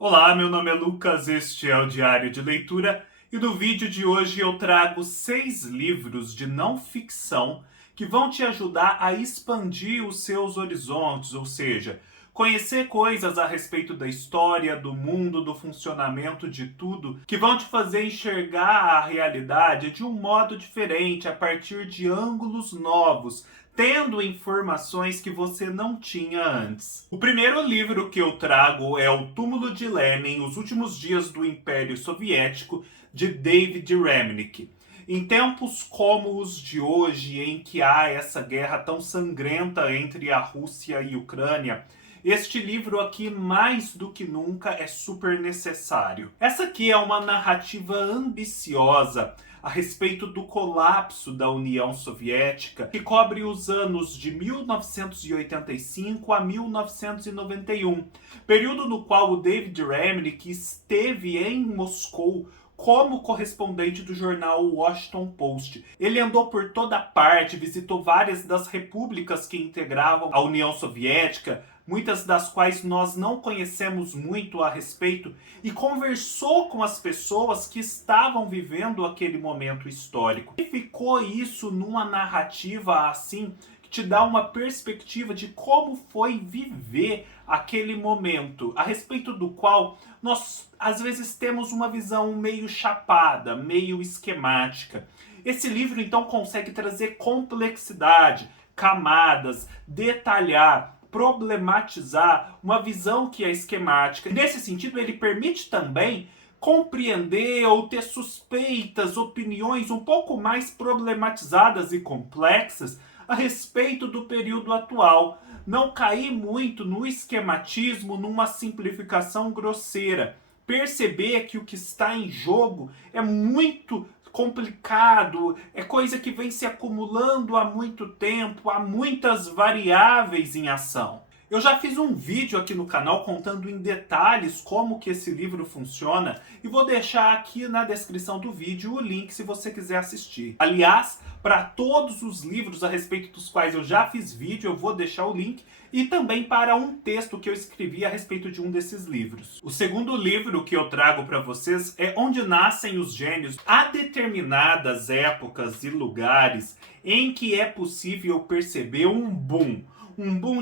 Olá, meu nome é Lucas, este é o Diário de Leitura e no vídeo de hoje eu trago 6 livros de não ficção que vão te ajudar a expandir os seus horizontes, ou seja, conhecer coisas a respeito da história, do mundo, do funcionamento de tudo, que vão te fazer enxergar a realidade de um modo diferente, a partir de ângulos novos, tendo informações que você não tinha antes. O primeiro livro que eu trago é O Túmulo de Lenin, Os Últimos Dias do Império Soviético, de David Remnick. Em tempos como os de hoje, em que há essa guerra tão sangrenta entre a Rússia e a Ucrânia, este livro aqui, mais do que nunca, é super necessário. Essa aqui é uma narrativa ambiciosa a respeito do colapso da União Soviética, que cobre os anos de 1985 a 1991, período no qual o David Remnick esteve em Moscou como correspondente do jornal Washington Post. Ele andou por toda parte, visitou várias das repúblicas que integravam a União Soviética, muitas das quais nós não conhecemos muito a respeito, e conversou com as pessoas que estavam vivendo aquele momento histórico. E ficou isso numa narrativa assim que te dá uma perspectiva de como foi viver aquele momento, a respeito do qual nós às vezes temos uma visão meio chapada, meio esquemática. Esse livro então consegue trazer complexidade, camadas, detalhar, problematizar uma visão que é esquemática. Nesse sentido, ele permite também compreender ou ter suspeitas, opiniões um pouco mais problematizadas e complexas a respeito do período atual. Não cair muito no esquematismo, numa simplificação grosseira. Perceber que o que está em jogo é muito complicado, é coisa que vem se acumulando há muito tempo, há muitas variáveis em ação. Eu já fiz um vídeo aqui no canal contando em detalhes como que esse livro funciona e vou deixar aqui na descrição do vídeo o link se você quiser assistir. Aliás, para todos os livros a respeito dos quais eu já fiz vídeo, eu vou deixar o link e também para um texto que eu escrevi a respeito de um desses livros. O segundo livro que eu trago para vocês é Onde Nascem os Gênios. Há determinadas épocas e lugares em que é possível perceber um boom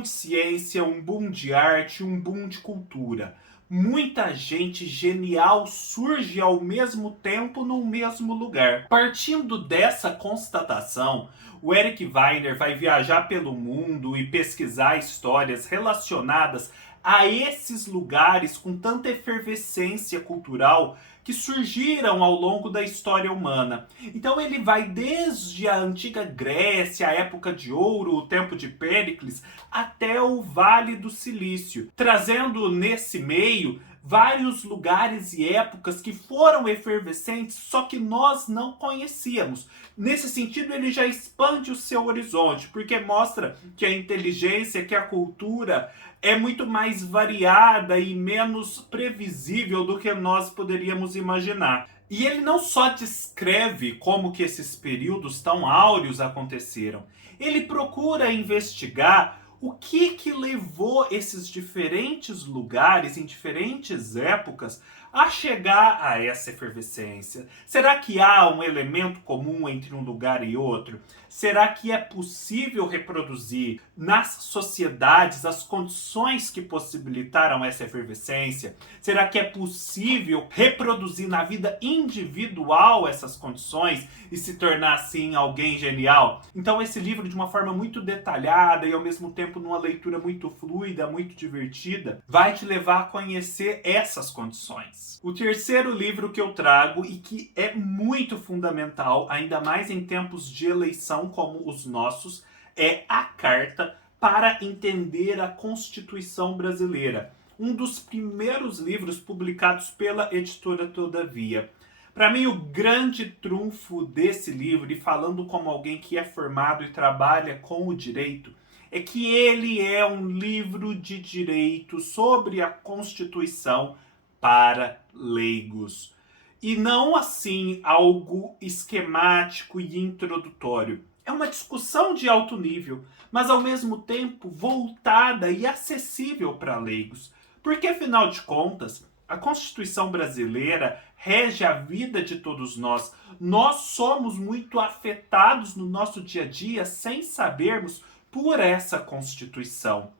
de ciência, um boom de arte, um boom de cultura. Muita gente genial surge ao mesmo tempo no mesmo lugar. Partindo dessa constatação, o Eric Weiner vai viajar pelo mundo e pesquisar histórias relacionadas a esses lugares com tanta efervescência cultural que surgiram ao longo da história humana. Então ele vai desde a antiga Grécia, a época de ouro, o tempo de Péricles, até o Vale do Silício, trazendo nesse meio vários lugares e épocas que foram efervescentes, só que nós não conhecíamos. Nesse sentido, ele já expande o seu horizonte, porque mostra que a inteligência, que a cultura é muito mais variada e menos previsível do que nós poderíamos imaginar. E ele não só descreve como que esses períodos tão áureos aconteceram, ele procura investigar o que levou esses diferentes lugares, em diferentes épocas, a chegar a essa efervescência. Será que há um elemento comum entre um lugar e outro? Será que é possível reproduzir nas sociedades as condições que possibilitaram essa efervescência? Será que é possível reproduzir na vida individual essas condições e se tornar assim alguém genial? Então esse livro, de uma forma muito detalhada e ao mesmo tempo numa leitura muito fluida, muito divertida, vai te levar a conhecer essas condições. O terceiro livro que eu trago e que é muito fundamental, ainda mais em tempos de eleição como os nossos, é A Carta para Entender a Constituição Brasileira. Um dos primeiros livros publicados pela editora Todavia. Para mim, o grande trunfo desse livro, e falando como alguém que é formado e trabalha com o direito, é que ele é um livro de direito sobre a Constituição para leigos. E não assim algo esquemático e introdutório. É uma discussão de alto nível, mas ao mesmo tempo voltada e acessível para leigos. Porque afinal de contas, A Constituição brasileira rege a vida de todos nós. Nós somos muito afetados no nosso dia a dia sem sabermos por essa Constituição.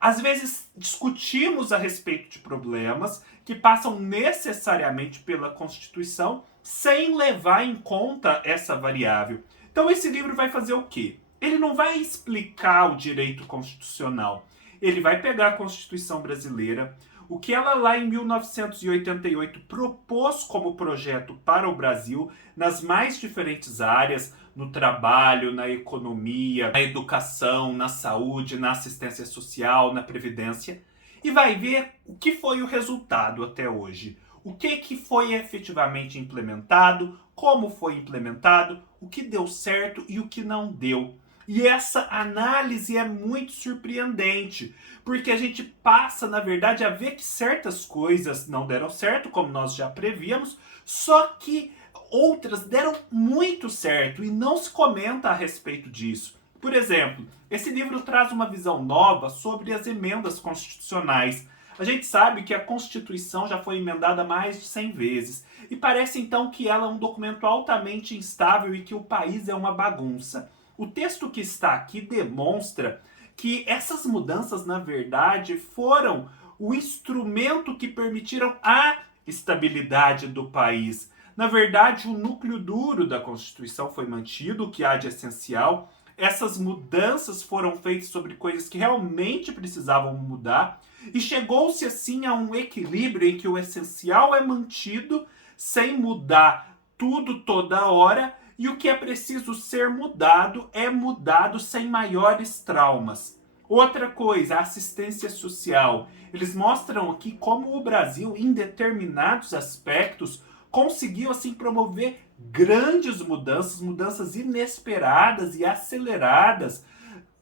Às vezes discutimos a respeito de problemas que passam necessariamente pela Constituição sem levar em conta essa variável. Então esse livro vai fazer o quê? Ele não vai explicar o direito constitucional. Ele vai pegar a Constituição brasileira, o que ela lá em 1988 propôs como projeto para o Brasil, nas mais diferentes áreas, no trabalho, na economia, na educação, na saúde, na assistência social, na previdência, e vai ver o que foi o resultado até hoje. O que foi efetivamente implementado, como foi implementado, o que deu certo e o que não deu. E essa análise é muito surpreendente, porque a gente passa, na verdade, a ver que certas coisas não deram certo, como nós já prevíamos, só que outras deram muito certo e não se comenta a respeito disso. Por exemplo, esse livro traz uma visão nova sobre as emendas constitucionais. A gente sabe que a Constituição já foi emendada mais de 100 vezes e parece então que ela é um documento altamente instável e que o país é uma bagunça. O texto que está aqui demonstra que essas mudanças, na verdade, foram o instrumento que permitiram a estabilidade do país. Na verdade, o núcleo duro da Constituição foi mantido, o que há de essencial. Essas mudanças foram feitas sobre coisas que realmente precisavam mudar e chegou-se assim a um equilíbrio em que o essencial é mantido sem mudar tudo toda hora e o que é preciso ser mudado é mudado sem maiores traumas. Outra coisa, a assistência social. Eles mostram aqui como o Brasil, em determinados aspectos, conseguiu assim promover grandes mudanças, mudanças inesperadas e aceleradas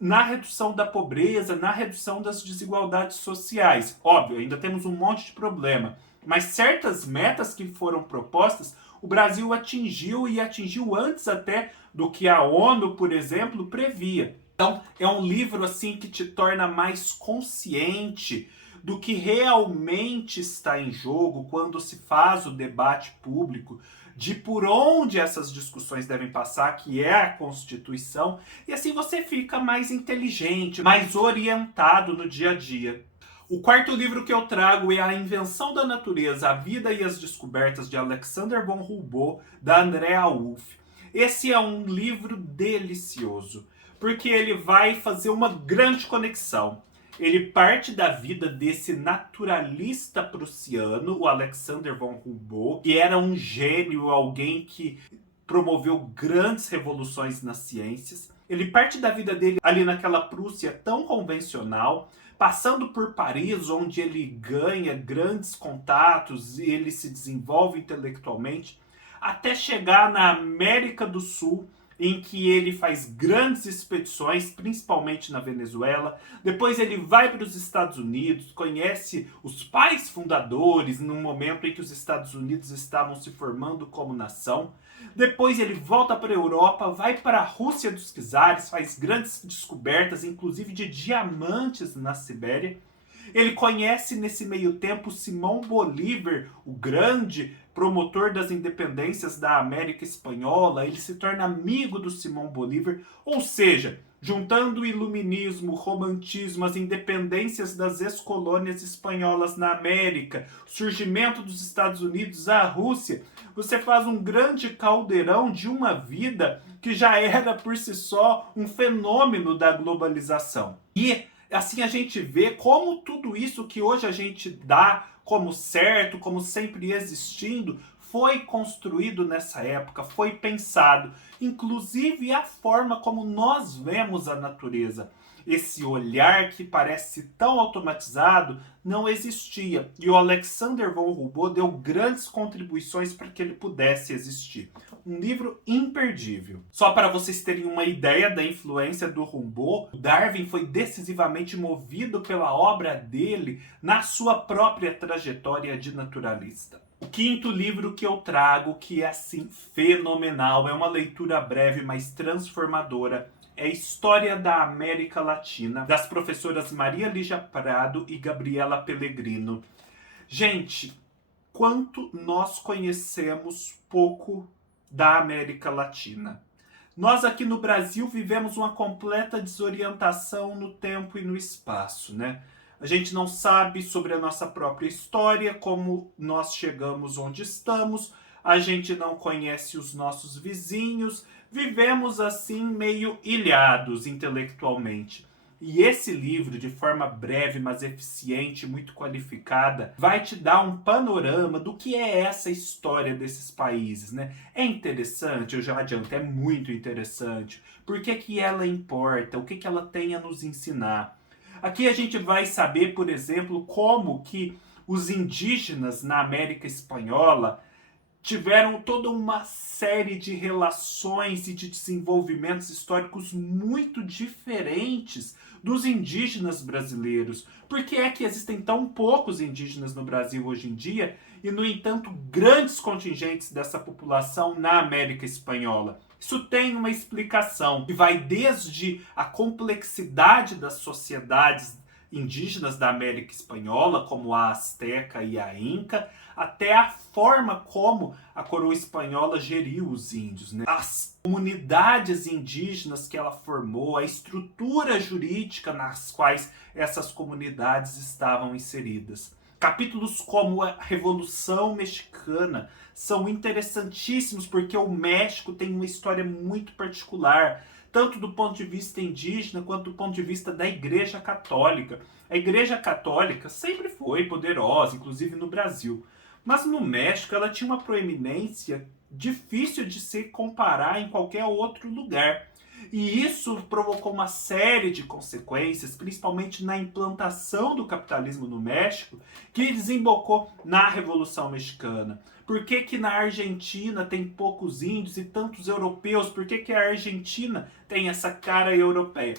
na redução da pobreza, na redução das desigualdades sociais. Óbvio, ainda temos um monte de problema, mas certas metas que foram propostas, o Brasil atingiu e atingiu antes até do que a ONU, por exemplo, previa. Então, é um livro assim que te torna mais consciente do que realmente está em jogo quando se faz o debate público, de por onde essas discussões devem passar, que é a Constituição, e assim você fica mais inteligente, mais orientado no dia a dia. O quarto livro que eu trago é A Invenção da Natureza, a Vida e as Descobertas de Alexander von Humboldt, da Andrea Wolff. Esse é um livro delicioso, porque ele vai fazer uma grande conexão. Ele parte da vida desse naturalista prussiano, o Alexander von Humboldt, que era um gênio, alguém que promoveu grandes revoluções nas ciências. Ele parte da vida dele ali naquela Prússia tão convencional, passando por Paris, onde ele ganha grandes contatos e ele se desenvolve intelectualmente, até chegar na América do Sul, em que ele faz grandes expedições, principalmente na Venezuela. Depois ele vai para os Estados Unidos, conhece os pais fundadores, num momento em que os Estados Unidos estavam se formando como nação. Depois ele volta para a Europa, vai para a Rússia dos czares, faz grandes descobertas, inclusive de diamantes na Sibéria. Ele conhece nesse meio tempo Simão Bolívar, o grande promotor das independências da América Espanhola. Ele se torna amigo do Simão Bolívar, ou seja, juntando o iluminismo, o romantismo, as independências das ex-colônias espanholas na América, o surgimento dos Estados Unidos, a Rússia, você faz um grande caldeirão de uma vida que já era por si só um fenômeno da globalização. E assim a gente vê como tudo isso que hoje a gente dá como certo, como sempre existindo, foi construído nessa época, foi pensado. Inclusive a forma como nós vemos a natureza. Esse olhar que parece tão automatizado não existia. E o Alexander von Humboldt deu grandes contribuições para que ele pudesse existir. Um livro imperdível. Só para vocês terem uma ideia da influência do Humboldt, Darwin foi decisivamente movido pela obra dele na sua própria trajetória de naturalista. O quinto livro que eu trago, que é assim fenomenal, é uma leitura breve, mas transformadora, é História da América Latina, das professoras Maria Lígia Prado e Gabriela Pellegrino. Gente, quanto nós conhecemos pouco da América Latina. Nós aqui no Brasil vivemos uma completa desorientação no tempo e no espaço, né? A gente não sabe sobre a nossa própria história, como nós chegamos onde estamos, a gente não conhece os nossos vizinhos, vivemos assim meio ilhados intelectualmente. E esse livro, de forma breve, mas eficiente, muito qualificada, vai te dar um panorama do que é essa história desses países, né? É interessante, eu já adianto, é muito interessante. Por que que ela importa? O que que ela tem a nos ensinar? Aqui a gente vai saber, por exemplo, como que os indígenas na América Espanhola tiveram toda uma série de relações e de desenvolvimentos históricos muito diferentes dos indígenas brasileiros. Por que é que existem tão poucos indígenas no Brasil hoje em dia e, no entanto, grandes contingentes dessa população na América Espanhola? Isso tem uma explicação que vai desde a complexidade das sociedades indígenas da América Espanhola, como a Azteca e a Inca, até a forma como a coroa espanhola geriu os índios, né? As comunidades indígenas que ela formou, a estrutura jurídica nas quais essas comunidades estavam inseridas. Capítulos como a Revolução Mexicana são interessantíssimos porque o México tem uma história muito particular, tanto do ponto de vista indígena quanto do ponto de vista da Igreja Católica. A Igreja Católica sempre foi poderosa, inclusive no Brasil. Mas no México ela tinha uma proeminência difícil de se comparar em qualquer outro lugar. E isso provocou uma série de consequências, principalmente na implantação do capitalismo no México, que desembocou na Revolução Mexicana. Por que que na Argentina tem poucos índios e tantos europeus? Por que que a Argentina tem essa cara europeia?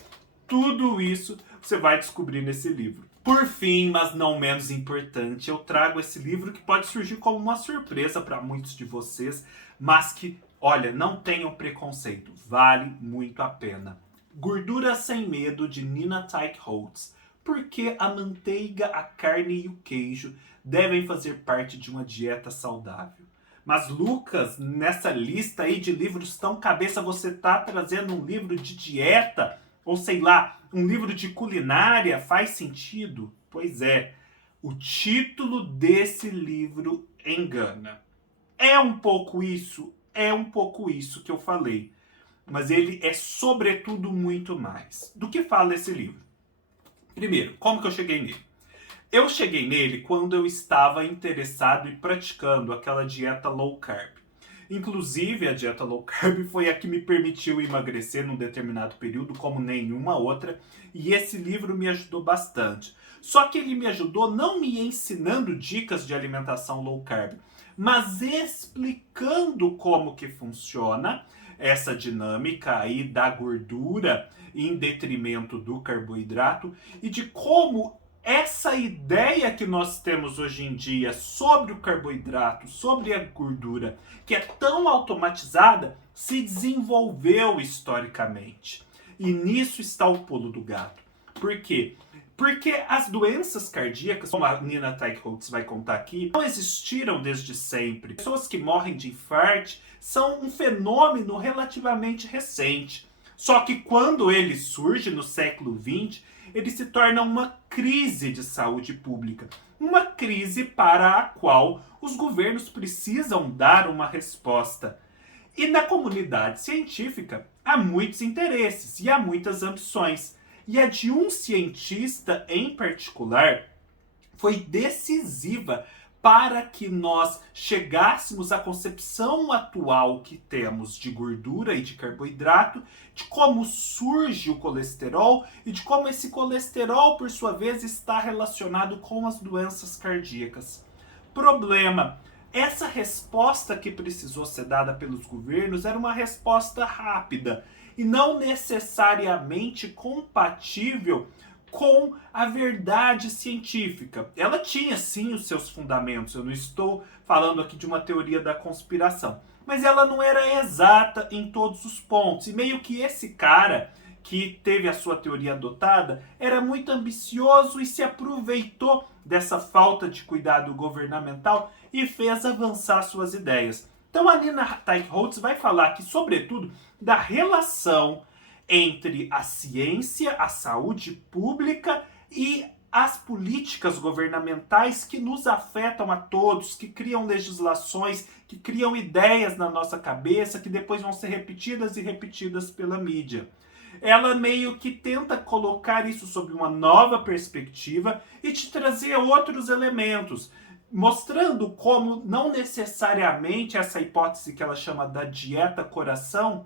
Tudo isso você vai descobrir nesse livro. Por fim, mas não menos importante, eu trago esse livro que pode surgir como uma surpresa para muitos de vocês, mas que, olha, não tenham preconceito, vale muito a pena. Gordura Sem Medo, de Nina Teich Holtz. Por que a manteiga, a carne e o queijo devem fazer parte de uma dieta saudável? Mas Lucas, nessa lista aí de livros tão cabeça, você tá trazendo um livro de dieta? Ou sei lá, um livro de culinária? Faz sentido? Pois é, o título desse livro engana. É um pouco isso que eu falei. Mas ele é sobretudo muito mais. Do que fala esse livro? Primeiro, como que eu cheguei nele? Eu cheguei nele quando eu estava interessado e praticando aquela dieta low carb. Inclusive, a dieta low carb foi a que me permitiu emagrecer num determinado período, como nenhuma outra, e esse livro me ajudou bastante. Só que ele me ajudou não me ensinando dicas de alimentação low carb, mas explicando como que funciona essa dinâmica aí da gordura em detrimento do carboidrato e de como essa ideia que nós temos hoje em dia sobre o carboidrato, sobre a gordura, que é tão automatizada, se desenvolveu historicamente. E nisso está o pulo do gato. Por quê? Porque as doenças cardíacas, como a Nina Teich Holtz vai contar aqui, não existiram desde sempre. Pessoas que morrem de infarto são um fenômeno relativamente recente. Só que quando ele surge no século XX, ele se torna uma crise de saúde pública. Uma crise para a qual os governos precisam dar uma resposta. E na comunidade científica há muitos interesses e há muitas ambições. E a de um cientista em particular foi decisiva para que nós chegássemos à concepção atual que temos de gordura e de carboidrato, de como surge o colesterol e de como esse colesterol, por sua vez, está relacionado com as doenças cardíacas. Problema: essa resposta que precisou ser dada pelos governos era uma resposta rápida e não necessariamente compatível com a verdade científica. Ela tinha sim os seus fundamentos, eu não estou falando aqui de uma teoria da conspiração, mas ela não era exata em todos os pontos. E meio que esse cara que teve a sua teoria adotada era muito ambicioso e se aproveitou dessa falta de cuidado governamental e fez avançar suas ideias. Então a Nina Teicholz vai falar aqui, sobretudo, da relação entre a ciência, a saúde pública e as políticas governamentais que nos afetam a todos, que criam legislações, que criam ideias na nossa cabeça, que depois vão ser repetidas e repetidas pela mídia. Ela meio que tenta colocar isso sob uma nova perspectiva e te trazer outros elementos, mostrando como não necessariamente essa hipótese que ela chama da dieta coração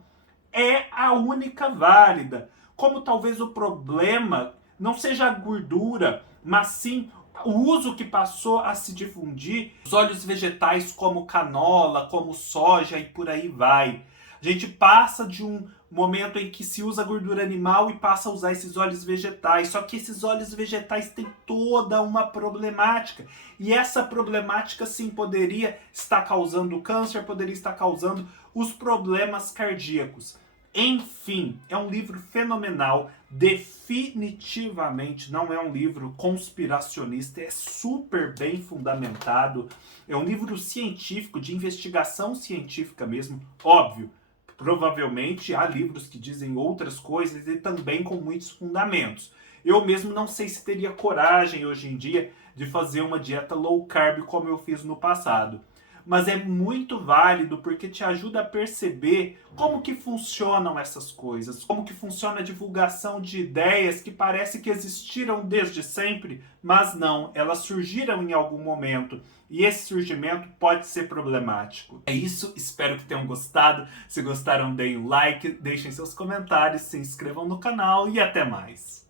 é a única válida. Como talvez o problema não seja a gordura, mas sim o uso que passou a se difundir, os óleos vegetais como canola, como soja e por aí vai. A gente passa de um momento em que se usa gordura animal e passa a usar esses óleos vegetais. Só que esses óleos vegetais têm toda uma problemática. E essa problemática, sim, poderia estar causando câncer, poderia estar causando os problemas cardíacos. Enfim, é um livro fenomenal, definitivamente não é um livro conspiracionista, é super bem fundamentado, é um livro científico, de investigação científica mesmo, óbvio. Provavelmente há livros que dizem outras coisas e também com muitos fundamentos. Eu mesmo não sei se teria coragem hoje em dia de fazer uma dieta low carb como eu fiz no passado. Mas é muito válido porque te ajuda a perceber como que funcionam essas coisas, como que funciona a divulgação de ideias que parece que existiram desde sempre, mas não, elas surgiram em algum momento e esse surgimento pode ser problemático. É isso, espero que tenham gostado. Se gostaram, deem um like, deixem seus comentários, se inscrevam no canal e até mais.